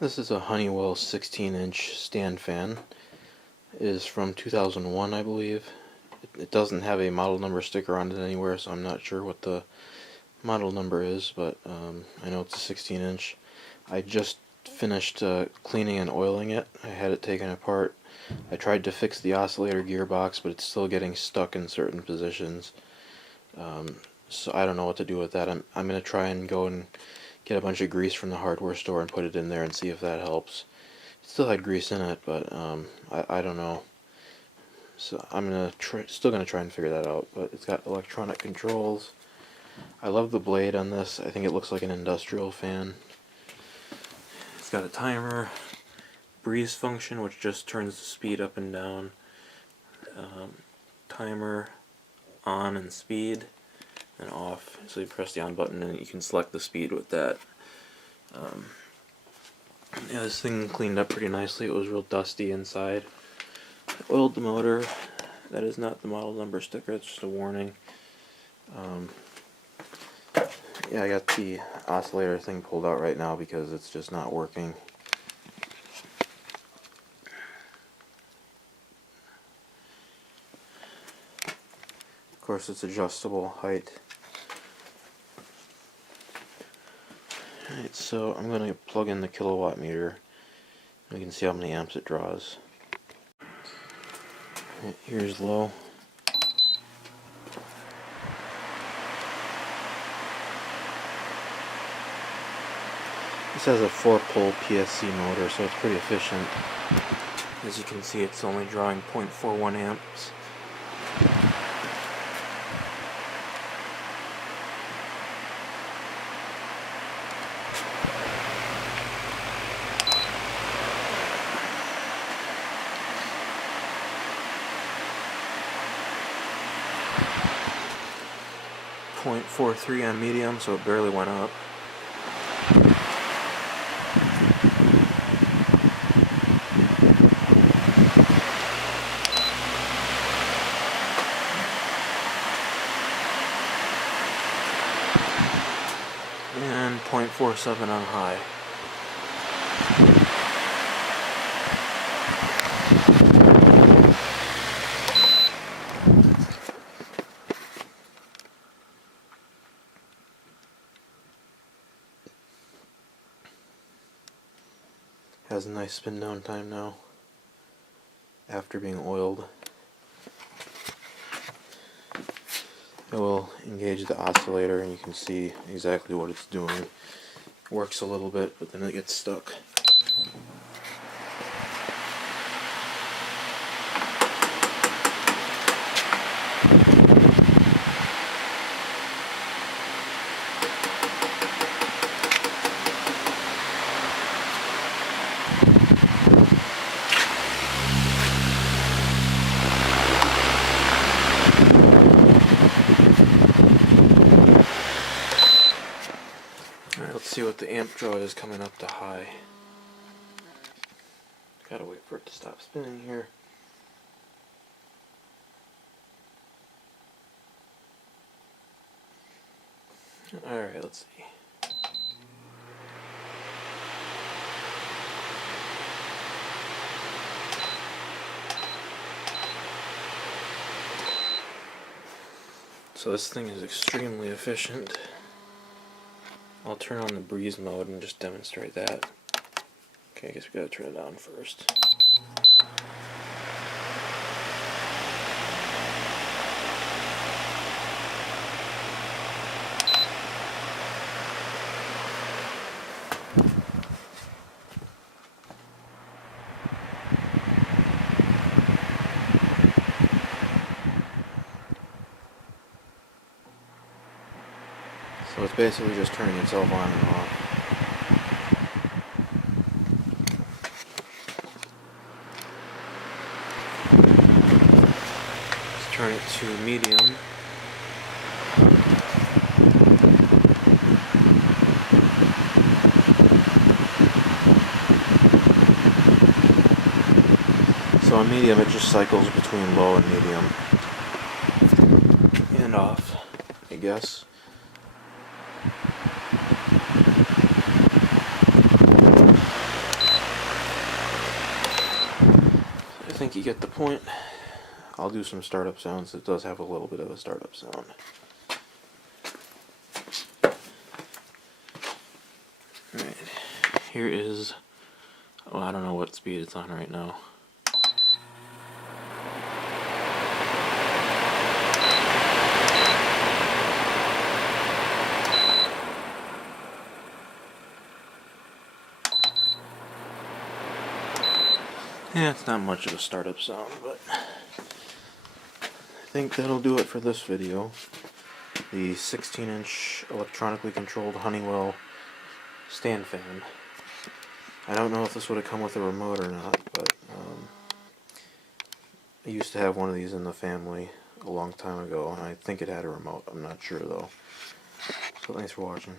This is a Honeywell 16-inch stand fan. It is from 2001, I believe. It doesn't have a model number sticker on it anywhere, so I'm not sure what the model number is, but I know it's a 16-inch. I just finished cleaning and oiling it. I had it taken apart. I tried to fix the oscillator gearbox, but it's still getting stuck in certain positions. So I don't know what to do with that. I'm going to try and go and get a bunch of grease from the hardware store and put it in there and see if that helps. It still had grease in it, but I don't know. So I'm still gonna try and figure that out. But it's got electronic controls. I love the blade on this. I think it looks like an industrial fan. It's got a timer, breeze function, which just turns the speed up and down. Timer, on and speed, and off. So you press the on button and you can select the speed with that. Yeah, this thing cleaned up pretty nicely. It was real dusty inside. I oiled the motor. That is not the model number sticker, it's just a warning. Yeah, I got the oscillator thing pulled out right now because it's just not working. Of course, it's adjustable height. Alright, so I'm going to plug in the kilowatt meter. We can see how many amps it draws. Right, here's low. This has a 4-pole PSC motor, so it's pretty efficient. As you can see, it's only drawing 0.41 amps. .43 on medium, so it barely went up. And 0.47 on high. Has a nice spin down time now after being oiled. I will engage the oscillator and you can see exactly what it's doing. It works a little bit, but then it gets stuck. Let's see what the amp draw is coming up to high. Gotta wait for it to stop spinning here. Alright, let's see. So this thing is extremely efficient. I'll turn on the breeze mode and just demonstrate that. Okay, I guess we gotta turn it on first. So it's basically just turning itself on and off. Let's turn it to medium. So on medium it just cycles between low and medium. And off, I guess. think you get the point. I'll do some startup sounds. It does have a little bit of a startup sound. Alright, here is, oh, I don't know what speed it's on right now. Yeah, it's not much of a startup sound, but I think that'll do it for this video. The 16-inch electronically controlled Honeywell stand fan. I don't know if this would have come with a remote or not, but I used to have one of these in the family a long time ago, and I think it had a remote. I'm not sure though. So thanks for watching.